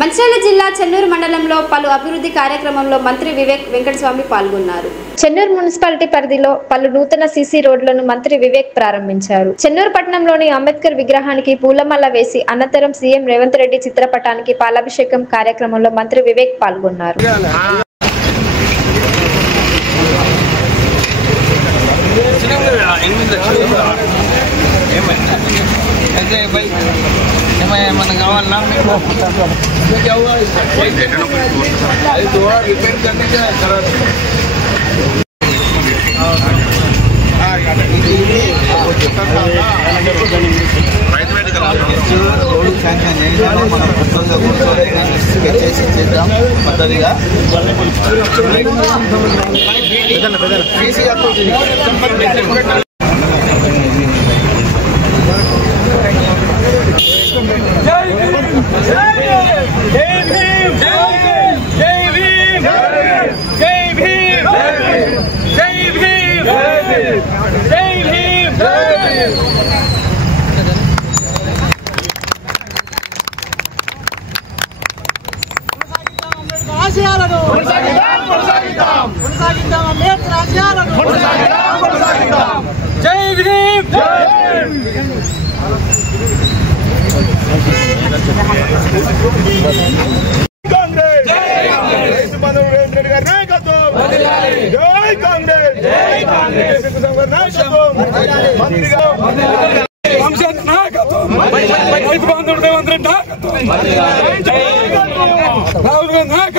మంచిర్యాల జిల్లా చెన్నూరు మండలంలో పలు అభివృద్ధి కార్యక్రమంలో మంత్రి వివేక్ వెంకటస్వామి పాల్గొన్నారు. చెన్నూరు మున్సిపాలిటీ పరిధిలో పలు నూతన సీసీ రోడ్లను మంత్రి వివేక్ ప్రారంభించారు. చెన్నూరు పట్టణంలోని అంబేద్కర్ విగ్రహానికి పూలమాల వేసి అనంతరం సీఎం రేవంత్ రెడ్డి చిత్రపటానికి పాలాభిషేకం కార్యక్రమంలో మంత్రి వివేక్ పాల్గొన్నారు. मन कावालना क्या हुआ रिपेयर करने का करा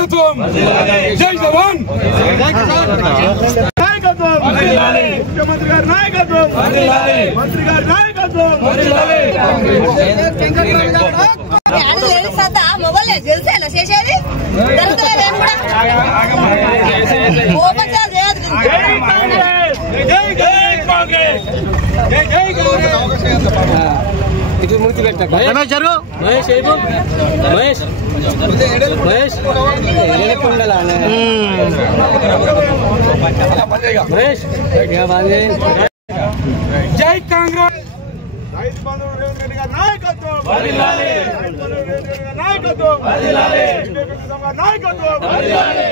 जय जवान मुख्यमंत्री गारी नायकत्वं मंत्री गारी नायकत्वं जय कांग्रेस రైతు బంధువు రేవంత్ రెడ్డి గారి నాయకత్వం వర్ధిల్లాలి రైతు బంధువు రేవంత్ రెడ్డి గారి నాయకత్వం వర్ధిల్లాలి నాయకత్వం వర్ధిల్లాలి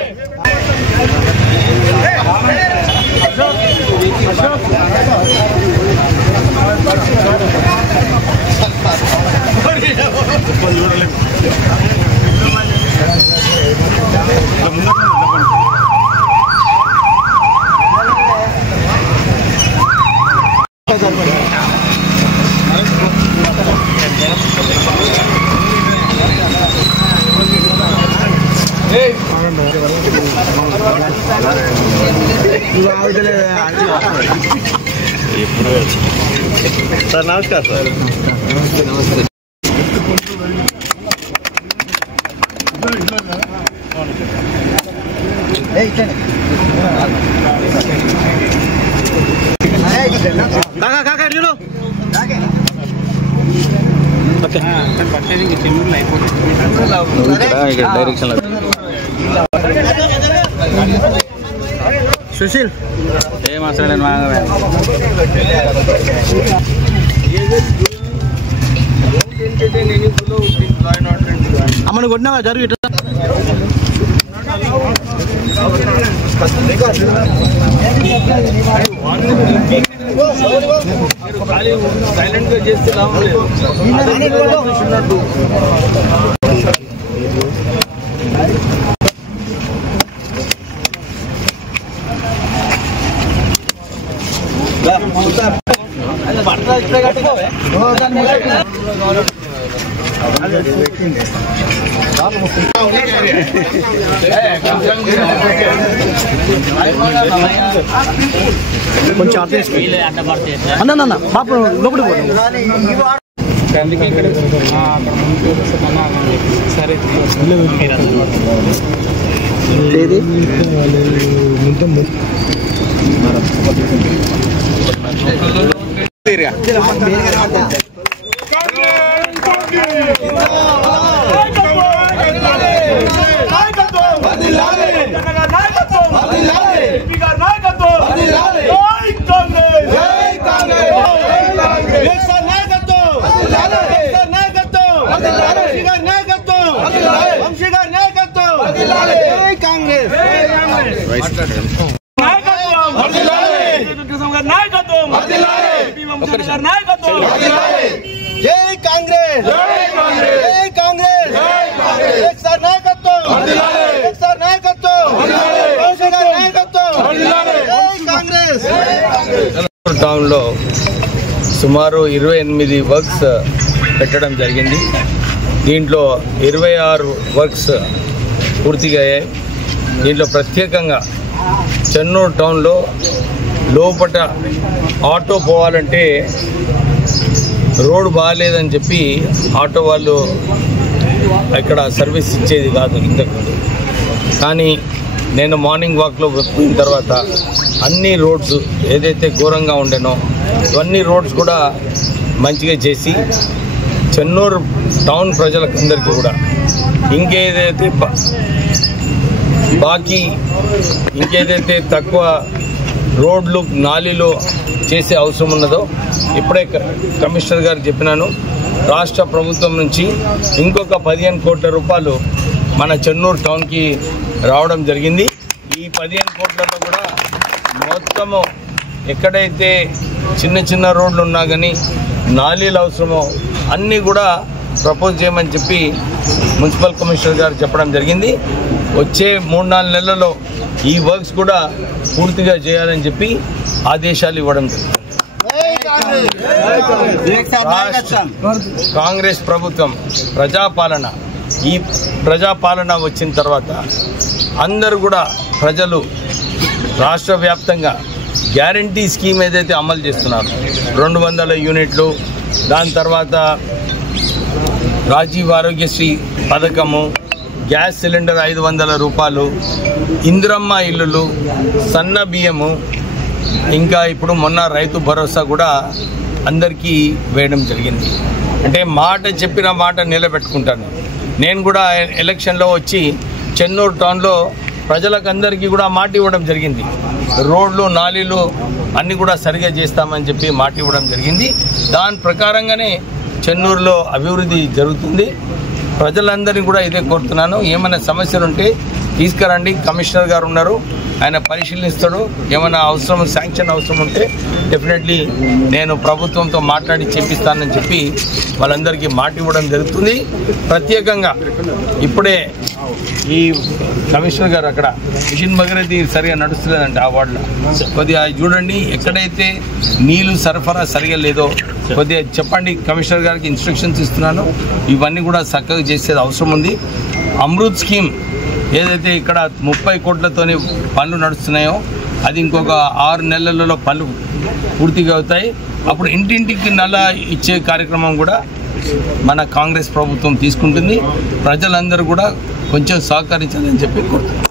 सर नमस्कार सर नमस्ते डायरेक्शन सुशील అమ్మను కొట్టినావా జరుగు సైలెంట్ గా చేస్తే లాభం లేదు. కొంచెం అన్న బాపు లోపలికి नायकत्व जय कांग्रेस जय कांग्रेस एक सर नायकत्व एक सर नायकत्व जय कांग्रेस टाउन లో సుమారు 28 వర్క్స్ పెట్టడం జరిగింది. దీంట్లో 26 వర్క్స్ పూర్తిగా అయ్యాయి. దీంట్లో ప్రత్యేకంగా చెన్నూరు టౌన్లో లోపట ఆటో పోవాలంటే రోడ్ బాగాలేదని చెప్పి ఆటో వాళ్ళు ఇక్కడ సర్వీస్ ఇచ్చేది కాదు ఇంతకుముందు. కానీ నేను మార్నింగ్ వాక్లో పోయిన తర్వాత అన్ని రోడ్స్ ఏదైతే ఘోరంగా ఉండేనో ఇవన్నీ రోడ్స్ కూడా మంచిగా చేసి చెన్నూరు టౌన్ ప్రజలకందరికీ కూడా ఇంకేదైతే తక్కువ రోడ్లు నాలీలు చేసే అవసరం ఉన్నదో ఇప్పుడే కమిషనర్ గారు చెప్పినాను. రాష్ట్ర ప్రభుత్వం నుంచి ఇంకొక 15 కోట్ల రూపాయలు మన చెన్నూరు టౌన్కి రావడం జరిగింది. ఈ 15 కోట్లలో కూడా మొత్తము ఎక్కడైతే చిన్న చిన్న రోడ్లు ఉన్నా కానీ నాలీలు అవసరమో అన్నీ కూడా ప్రపోజ్ చేయమని చెప్పి మున్సిపల్ కమిషనర్ గారు చెప్పడం జరిగింది. వచ్చే 3-4 నెలల్లో ఈ వర్క్స్ కూడా పూర్తిగా చేయాలని చెప్పి ఆదేశాలు ఇవ్వడం జరిగింది. కాంగ్రెస్ ప్రభుత్వం ఈ ప్రజాపాలన వచ్చిన తర్వాత అందరూ కూడా ప్రజలు రాష్ట్ర వ్యాప్తంగా గ్యారంటీ స్కీమ్ ఏదైతే అమలు చేస్తున్నారు 200 యూనిట్లు, దాని తర్వాత రాజీవ్ ఆరోగ్యశ్రీ పథకము, గ్యాస్ సిలిండర్ 500 రూపాయలు, ఇందిరమ్మ ఇల్లులు, సన్న బియ్యము, ఇంకా ఇప్పుడు మొన్న రైతు భరోసా కూడా అందరికీ వేయడం జరిగింది. అంటే చెప్పిన మాట నిలబెట్టుకుంటాను. నేను కూడా ఎలక్షన్లో వచ్చి చెన్నూరు టౌన్లో ప్రజలకందరికీ కూడా మాట ఇవ్వడం జరిగింది. రోడ్లు నాలీలు అన్నీ కూడా సరిగా చేస్తామని చెప్పి మాట ఇవ్వడం జరిగింది. దాని ప్రకారంగానే చెన్నూరులో అభివృద్ధి జరుగుతుంది. ప్రజలందరినీ కూడా ఇదే కోరుతున్నాను. ఏమైనా సమస్యలు ఉంటే తీసుకురండి. కమిషనర్ గారు ఉన్నారు, ఆయన పరిశీలిస్తాడు. ఏమైనా శాంక్షన్ అవసరం ఉంటే డెఫినెట్లీ నేను ప్రభుత్వంతో మాట్లాడి చేపిస్తానని చెప్పి వాళ్ళందరికీ మాట ఇవ్వడం జరుగుతుంది. ప్రత్యేకంగా ఇప్పుడే ఈ కమిషనర్ గారు అక్కడ మిషన్ భగీరథి సరిగా నడుస్తలేదంట ఆ వార్డులో. కొద్దిగా చూడండి, ఎక్కడైతే నీళ్లు సరఫరా సరిగా లేదో కొద్దిగా చెప్పండి. కమిషనర్ గారికి ఇన్స్ట్రక్షన్స్ ఇస్తున్నాను. ఇవన్నీ కూడా చక్కగా చేసేది అవసరం ఉంది. అమృత్ స్కీమ్ ఏదైతే ఇక్కడ 30 కోట్లతోని పనులు నడుస్తున్నాయో అది ఇంకొక 6 నెలలలో పనులు పూర్తిగా అవుతాయి. అప్పుడు ఇంటింటికి నల్ల ఇచ్చే కార్యక్రమం కూడా మన కాంగ్రెస్ ప్రభుత్వం తీసుకుంటుంది. ప్రజలందరూ కూడా కొంచెం సహకరించాలని చెప్పి కోరుతున్నాను.